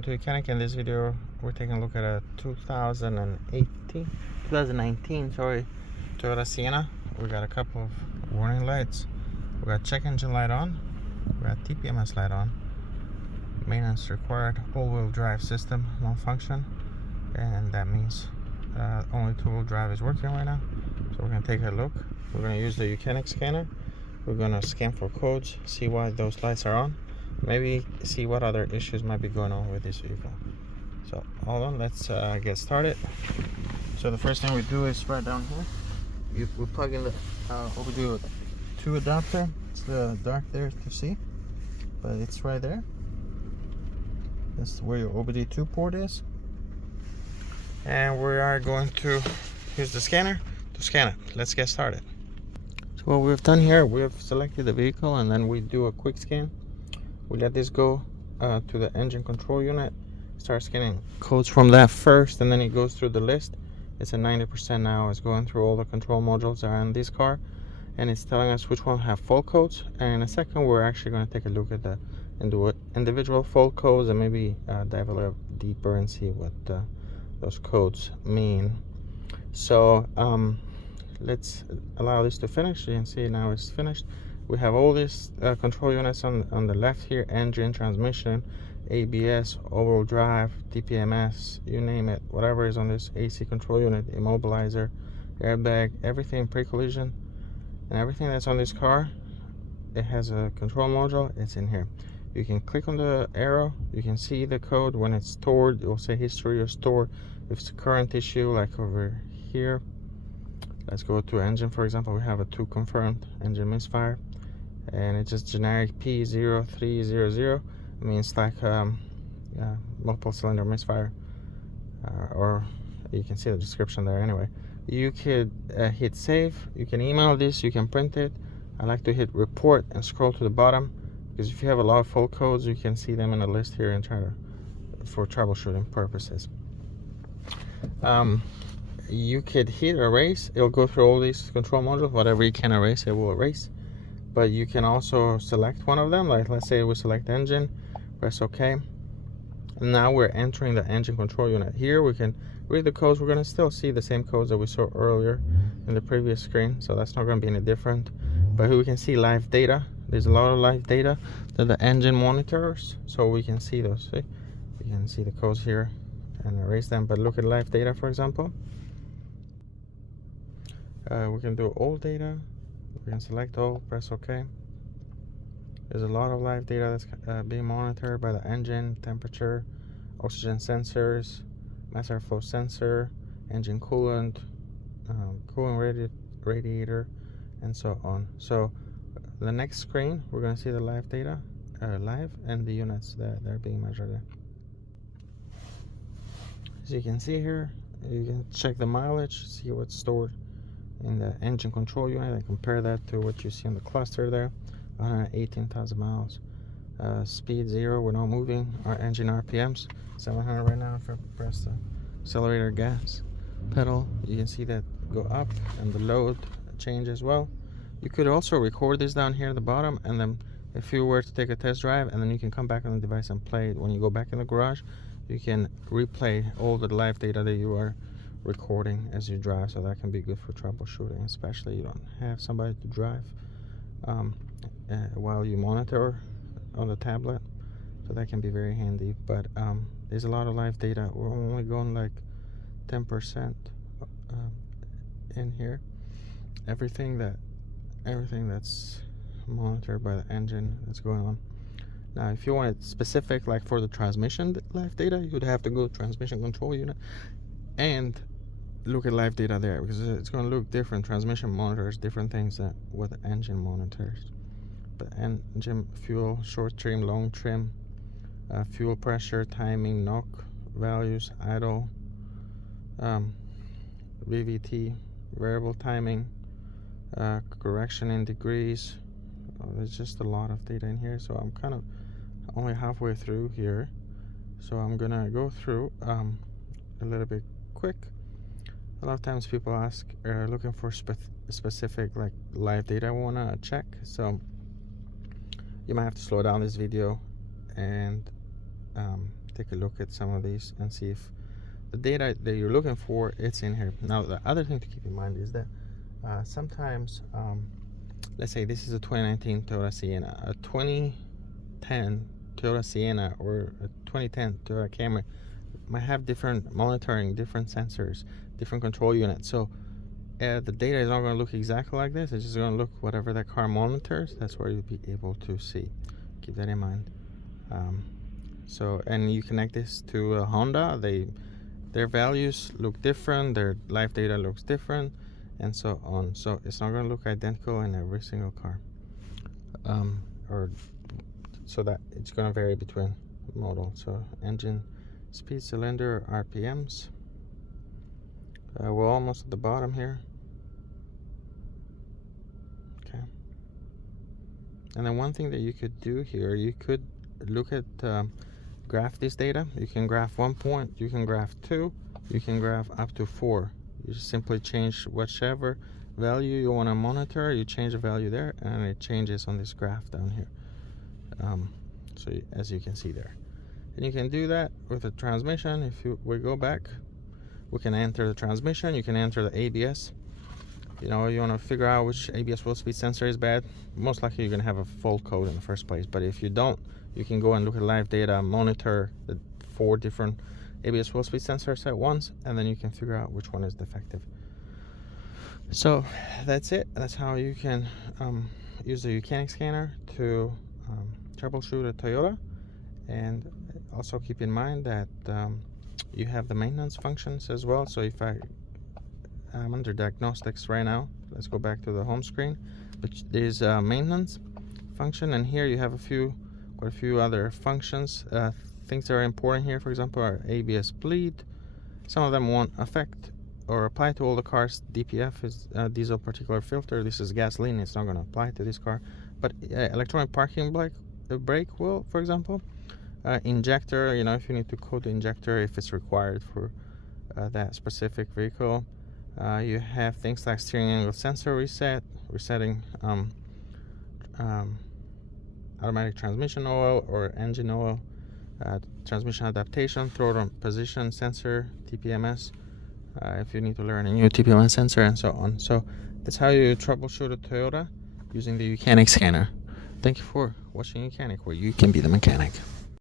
welcome to YOUCANIC. In this video, we're taking a look at a 2019, Toyota Sienna. We got a couple of warning lights. We got check engine light on. We got TPMS light on. Maintenance required. All-wheel drive system malfunction, and that means only two-wheel drive is working right now. So we're gonna take a look. We're gonna use the YOUCANIC scanner. We're gonna scan for codes, see why those lights are on. Maybe see what other issues might be going on with this vehicle. So hold on, let's get started. So the first thing we do is right down here, we plug in the OBD-II adapter. It's the dark there to see, but it's right there. That's where your OBD-II port is, and we are going to use the scanner to scan it. Let's get started. So what we've done here, we have selected the vehicle, and then we do a quick scan. We let this go to the engine control unit, start scanning codes from that first, and then it goes through the list. It's at 90% now. It's going through all the control modules that are in this car, and it's telling us which one have fault codes. And in a second, we're actually going to take a look at the individual fault codes and maybe dive a little deeper and see what those codes mean. So let's allow this to finish. You can see now it's finished. We have all these control units on the left here: engine, transmission, ABS, all-wheel drive, TPMS, you name it, whatever is on this AC control unit, immobilizer, airbag, everything pre-collision, and everything that's on this car. It has a control module. It's in here. You can click on the arrow. You can see the code. When it's stored, it will say history or stored. If it's a current issue, like over here, let's go to engine, for example. We have a 2 confirmed engine misfire, and it's just generic P0300. It means like multiple cylinder misfire, or you can see the description there. Anyway, you could hit save. You can email this, you can print it. I like to hit report and scroll to the bottom, because if you have a lot of fault codes, you can see them in a list here and try to, for troubleshooting purposes. You could hit erase. It'll go through all these control modules. Whatever you can erase, it will erase. But you can also select one of them. Like, let's say we select engine, press OK. And now we're entering the engine control unit. Here we can read the codes. We're going to still see the same codes that we saw earlier in the previous screen, so that's not going to be any different. But here we can see live data. There's a lot of live data that the engine monitors, so we can see those. See? You can see the codes here and erase them. But look at live data, for example. We can do all data. We can select all, press OK. There's a lot of live data that's being monitored by the engine: temperature, oxygen sensors, mass airflow sensor, engine coolant, coolant radiator, and so on. So the next screen, we're going to see the live data live, and the units that they're being measured in. As you can see here, you can check the mileage, see what's stored in the engine control unit, and compare that to what you see on the cluster there. 118,000 miles. Speed 0, we're not moving. Our engine RPMs 700 right now. If I press the accelerator gas pedal, you can see that go up, and the load change as well. You could also record this down here at the bottom, and then if you were to take a test drive, and then you can come back on the device and play it. When you go back in the garage, you can replay all the live data that you are recording as you drive. So that can be good for troubleshooting, especially you don't have somebody to drive while you monitor on the tablet. So that can be very handy. But there's a lot of live data. We're only going like 10% in here. Everything that's monitored by the engine that's going on. Now, if you want it specific, like for the transmission live data, you would have to go to transmission control unit and look at live data there, because it's going to look different. Transmission monitors different things than what the engine monitors. But engine fuel, short trim, long trim, fuel pressure, timing, knock values, idle, VVT, variable timing, correction in degrees. There's just a lot of data in here, so I'm kind of only halfway through here, so I'm gonna go through a little bit quick. A lot of times people are looking for specific like live data I want to check, so you might have to slow down this video and take a look at some of these and see if the data that you're looking for, it's in here. Now, the other thing to keep in mind is that sometimes, let's say this is a 2019 Toyota Sienna, a 2010 Toyota Sienna, or a 2010 Toyota Camry might have different monitoring, different sensors, different control units. So the data is not going to look exactly like this. It's just going to look whatever that car monitors. That's where you'll be able to see. Keep that in mind. And you connect this to a Honda. Their values look different. Their live data looks different, and so on. So it's not going to look identical in every single car. So that it's going to vary between model. So engine speed, cylinder, RPMs. We're almost at the bottom here. Okay. And then one thing that you could do here, you could look at graph this data. You can graph 1 point, you can graph 2, you can graph up to 4. You just simply change whichever value you want to monitor, you change the value there, and it changes on this graph down here. As you can see there. And you can do that with the transmission. If we go back, we can enter the transmission, you can enter the ABS. You want to figure out which ABS wheel speed sensor is bad. Most likely you're going to have a fault code in the first place, but if you don't, you can go and look at live data, monitor the 4 different ABS wheel speed sensors at once, and then you can figure out which one is defective. So that's it. That's how you can use the YOUCANIC scanner to troubleshoot a Toyota. And also keep in mind that you have the maintenance functions as well. So if I'm under diagnostics right now, let's go back to the home screen, but there's a maintenance function, and here you have quite a few other functions. Things that are important here, for example, are ABS bleed. Some of them won't affect or apply to all the cars. DPF is diesel particulate filter. This is gasoline, it's not going to apply to this car. But electronic parking brake will, for example, injector, if you need to code the injector if it's required for that specific vehicle. You have things like steering angle sensor resetting automatic transmission oil or engine oil, transmission adaptation, throttle position sensor, TPMS, if you need to learn a new TPMS sensor, and so on. So that's how you troubleshoot a Toyota using the YOUCANIC scanner. Thank you for watching YOUCANIC, where you can be the mechanic.